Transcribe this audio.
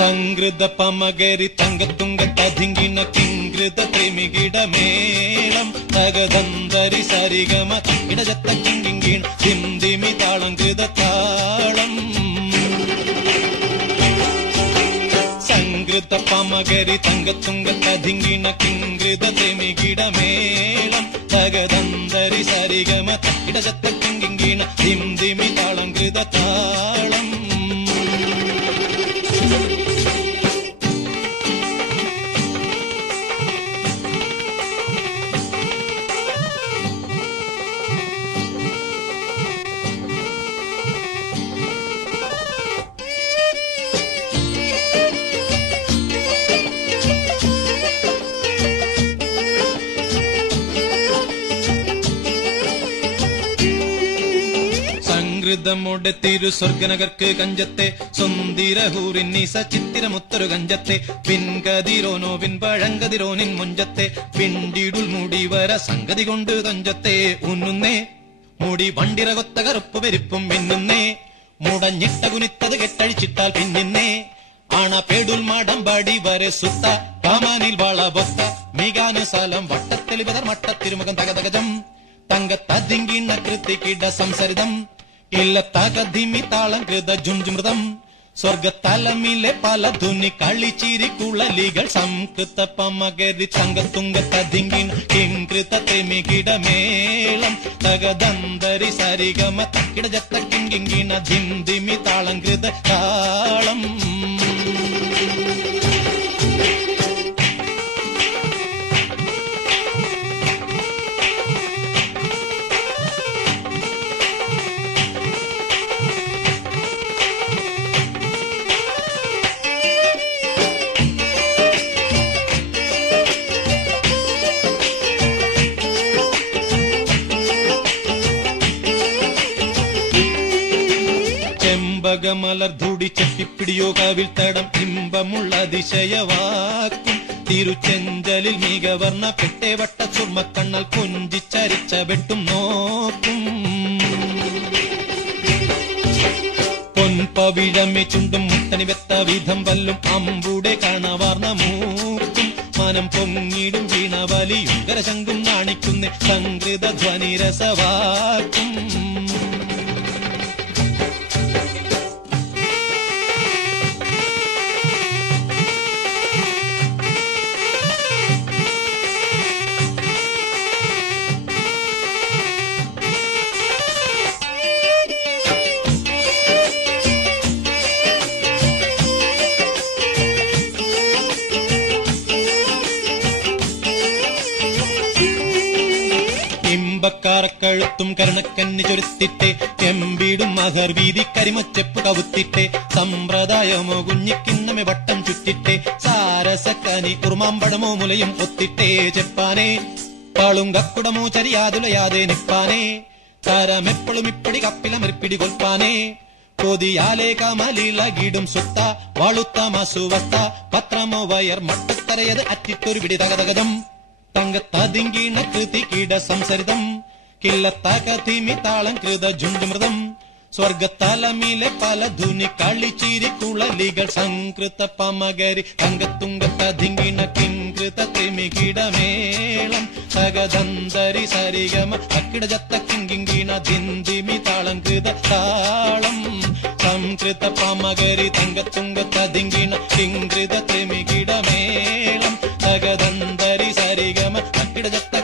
സംകൃത പമകരി തങ്കത്തുങ്ക തധിങ്കിണ കിങ്കൃത ത്രിമികിട മേളം തകതന്തരി സരിഗമ ഇടജത്ത കിങ്കിണ ഹിന്ദിമി താളം കൃത താളം സംകൃത പമകരി തങ്കത്തുങ്ക തധിങ്കിണ കിങ്കൃത ത്രിമികിട മേളം തകതന്തരി സരിഗമ ഇടജത്ത കിങ്കിണ ഹിന്ദിമി താളം കൃത താളം ൃതമോടെ തിരു സ്വർഗനകർക്ക് കഞ്ചത്തെ സുന്ദിരഹൂറിന്നീസ ചിത്തിരമുത്തൊരു കഞ്ചത്തെ പിൻകതിരോനോ പിൻപഴങ്കതിരോനിൻ മുഞ്ചത്തെ പിണ്ടിടുൽ മുടിവര സംഗതി കൊണ്ട് തഞ്ചത്തെ ഉന്നുന്നേ മുടി വണ്ടിറകൊത്ത കറുപ്പ് പെരുപ്പും പിന്നുന്നേ മുടഞ്ഞിട്ട കുനിത്തത് കെട്ടഴിച്ചിട്ടാൽ പിന്നിന്നേ ആണ പേടുൽ മാടമ്പാടി വരെ സുത്ത കാമാനിൽ വളവൊത്ത മികാന് സ്ഥലം വട്ടത്തിൽ വിതർ മട്ടത്തിരുമുഖം തകതകജം തങ്കത്തതിങ്കിണ കൃത്തിക്കിട സംസരിതം ഇല്ലത്തകധിമി താളം കൃത ജുംജുമൃതം സ്വർഗത്തലമിലെ പല ധുനി കളിച്ചിരി കുളലികൾ സംകൃത പമകരി തങ്കത്തുങ്ക തതിങ്കിണ കിങ്കൃത ത്രിമികിട മേളം തകദന്തരി സരിഗമ തക്കിട ജത്ത കിങ്കിണ ധിന്ദിമി താളം കൃത താളം ചെമ്പകമലർധൂടി ചെട്ടിപ്പിടിയോ കാവിൽ തടം ഇമ്പമുള്ള അതിശയവാക്കും തിരുച്ചെഞ്ചലിൽ മികവർണ്ണ പെട്ടേ വട്ട ചുർമ്മക്കണ്ണൽ കൊഞ്ചിച്ചരിച്ച വെട്ടും നോക്കും പൊൻപവിഴമേ ചുണ്ടും മുത്തണി വെത്ത വിധം വല്ലും അമ്പൂടെ കാണവാർന്ന മൂക്കും മനം പൊങ്ങിടും വീണവലിയും കരശങ്കും നാണിക്കുന്ന സംകൃത ധ്വനിരസവാക്കും ും കരുണക്കന്നി ചൊരുത്തിട്ടെ എമ്പീടും മഹർ വീതി കരിമച്ചെപ്പ് കവുത്തിട്ടെ സമ്പ്രദായമോ കുഞ്ഞിക്കിന്നമെ വട്ടം ചുറ്റിട്ടെ സാരസക്കനി ഉറുമാമ്പടമോ മുലയും ഒത്തിട്ടേ ചെപ്പാനെ പാളുങ്കക്കുടമോ ചരിയാതുലയാതെ നിപ്പാനെ താരമെപ്പോഴും ഇപ്പടി കപ്പിലമെറിപ്പിടി കൊൽപ്പാനെ കൊതിയാലേ കമലിളകിടും സുത്ത വാളുത്ത മസുവസ്ത പത്രമോ വയർ മട്ടത്തരയത് അറ്റിട്ടൊരു പിടി തകതകതം തങ്കത്തതിങ്കിണ കൃതികിട സംസരിതം കില്ലത്തകതിമി താളം കൃത ജുംജുമൃതം സ്വർഗത്തലമിലെ പല ധുനി കളിച്ചിരി കുളലികൾ സംകൃത പമകരി തങ്കത്തുങ്കത്തതിങ്കിണ കിങ്കൃത ത്രിമികിട മേളം തകദന്തരി സരിഗമ തക്കിട ജത്ത കിങ്കിണ ധിന്ദിമി താളം കൃത താളം സംകൃത പമകരി തങ്കത്തുങ്കത്തതിങ്കിണ കിങ്കൃത ത്രിമികിട മേളം തകദന്തരി സരിഗമ തക്കിട ജത്ത